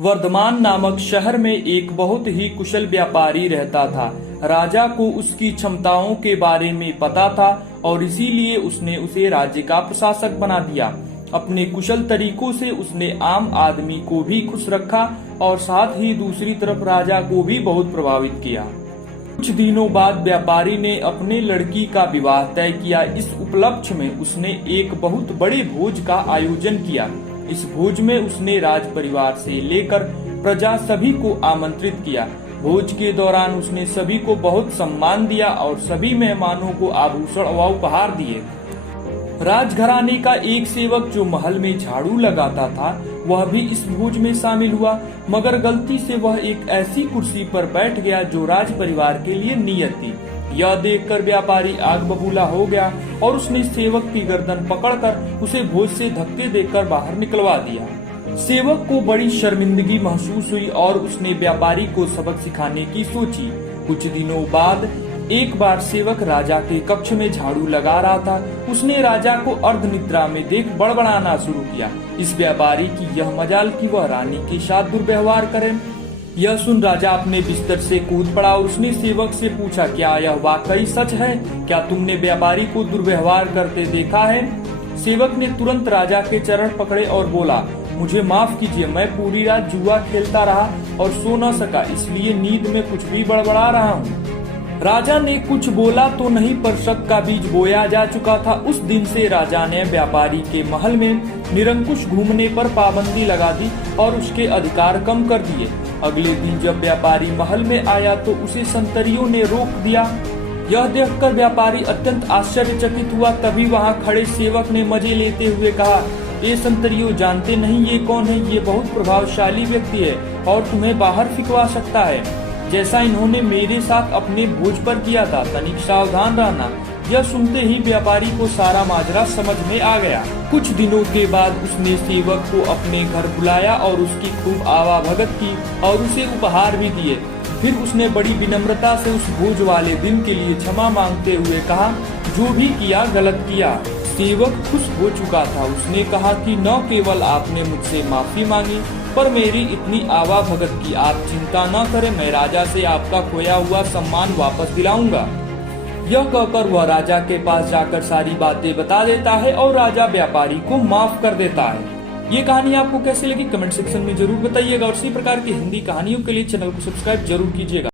वर्धमान नामक शहर में एक बहुत ही कुशल व्यापारी रहता था। राजा को उसकी क्षमताओं के बारे में पता था और इसीलिए उसने उसे राज्य का प्रशासक बना दिया। अपने कुशल तरीकों से उसने आम आदमी को भी खुश रखा और साथ ही दूसरी तरफ राजा को भी बहुत प्रभावित किया। कुछ दिनों बाद व्यापारी ने अपने लड़की का विवाह तय किया। इस उपलक्ष्य में उसने एक बहुत बड़े भोज का आयोजन किया। इस भोज में उसने राज परिवार से लेकर प्रजा सभी को आमंत्रित किया। भोज के दौरान उसने सभी को बहुत सम्मान दिया और सभी मेहमानों को आभूषण व उपहार दिए। राजघराने का एक सेवक जो महल में झाड़ू लगाता था वह भी इस भोज में शामिल हुआ, मगर गलती से वह एक ऐसी कुर्सी पर बैठ गया जो राज परिवार के लिए नियत थी। यह देखकर व्यापारी आग बबूला हो गया और उसने सेवक की गर्दन पकड़कर उसे भोज से धक्के देकर बाहर निकलवा दिया। सेवक को बड़ी शर्मिंदगी महसूस हुई और उसने व्यापारी को सबक सिखाने की सोची। कुछ दिनों बाद एक बार सेवक राजा के कक्ष में झाड़ू लगा रहा था। उसने राजा को अर्धनिद्रा में देख बड़बड़ाना शुरू किया। इस व्यापारी की यह मजाल कि वह रानी के साथ दुर्व्यवहार करे। यह सुन राजा अपने बिस्तर से कूद पड़ा और उसने सेवक से पूछा, क्या यह वाकई सच है? क्या तुमने व्यापारी को दुर्व्यवहार करते देखा है? सेवक ने तुरंत राजा के चरण पकड़े और बोला, मुझे माफ कीजिए, मैं पूरी रात जुआ खेलता रहा और सो न सका, इसलिए नींद में कुछ भी बड़बड़ा रहा हूँ। राजा ने कुछ बोला तो नहीं, पर शक का बीज बोया जा चुका था। उस दिन से राजा ने व्यापारी के महल में निरंकुश घूमने पर पाबंदी लगा दी और उसके अधिकार कम कर दिए। अगले दिन जब व्यापारी महल में आया तो उसे संतरियों ने रोक दिया। यह देखकर व्यापारी अत्यंत आश्चर्यचकित हुआ। तभी वहां खड़े सेवक ने मजे लेते हुए कहा, ये संतरियों, जानते नहीं ये कौन है? ये बहुत प्रभावशाली व्यक्ति है और तुम्हें बाहर फिकवा सकता है, जैसा इन्होंने मेरे साथ अपने भोज पर किया था। तनिक सावधान रहना। यह सुनते ही व्यापारी को सारा माजरा समझ में आ गया। कुछ दिनों के बाद उसने सेवक को अपने घर बुलाया और उसकी खूब आवाभगत की और उसे उपहार भी दिए। फिर उसने बड़ी विनम्रता से उस भोज वाले दिन के लिए क्षमा मांगते हुए कहा, जो भी किया गलत किया। सेवक खुश हो चुका था। उसने कहा कि न केवल आपने मुझसे माफी मांगी, पर मेरी इतनी आवाभगत की आप चिंता न करें, मैं राजा से आपका खोया हुआ सम्मान वापस दिलाऊंगा। यह कहकर वह राजा के पास जाकर सारी बातें बता देता है और राजा व्यापारी को माफ कर देता है। ये कहानी आपको कैसी लगी कमेंट सेक्शन में जरूर बताइएगा और इसी प्रकार की हिंदी कहानियों के लिए चैनल को सब्सक्राइब जरूर कीजिएगा।